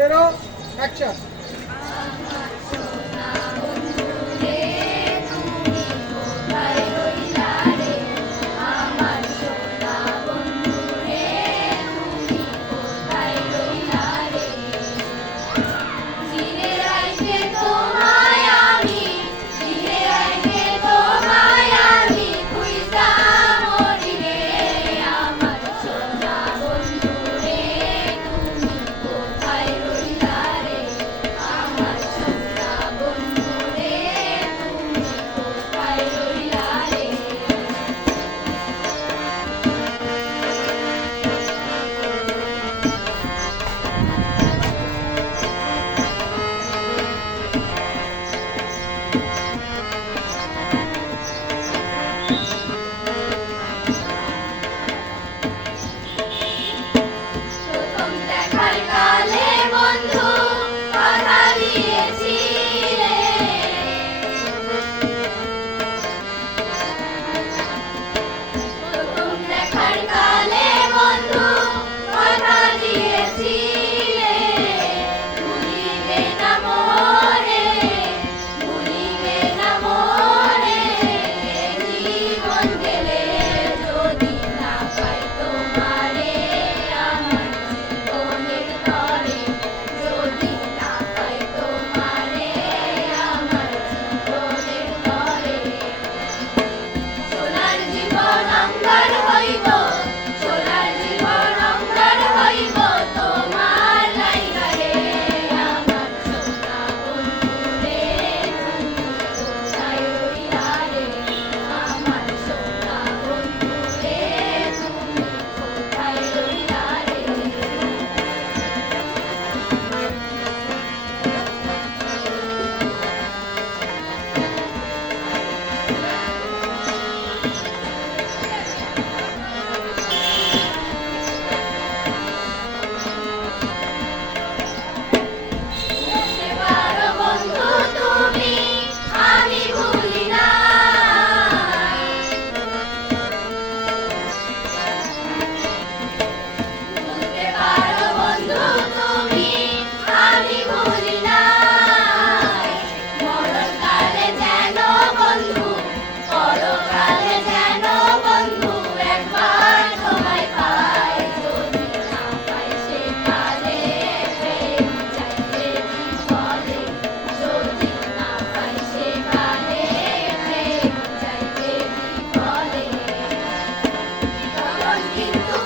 Zero, action.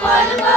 one.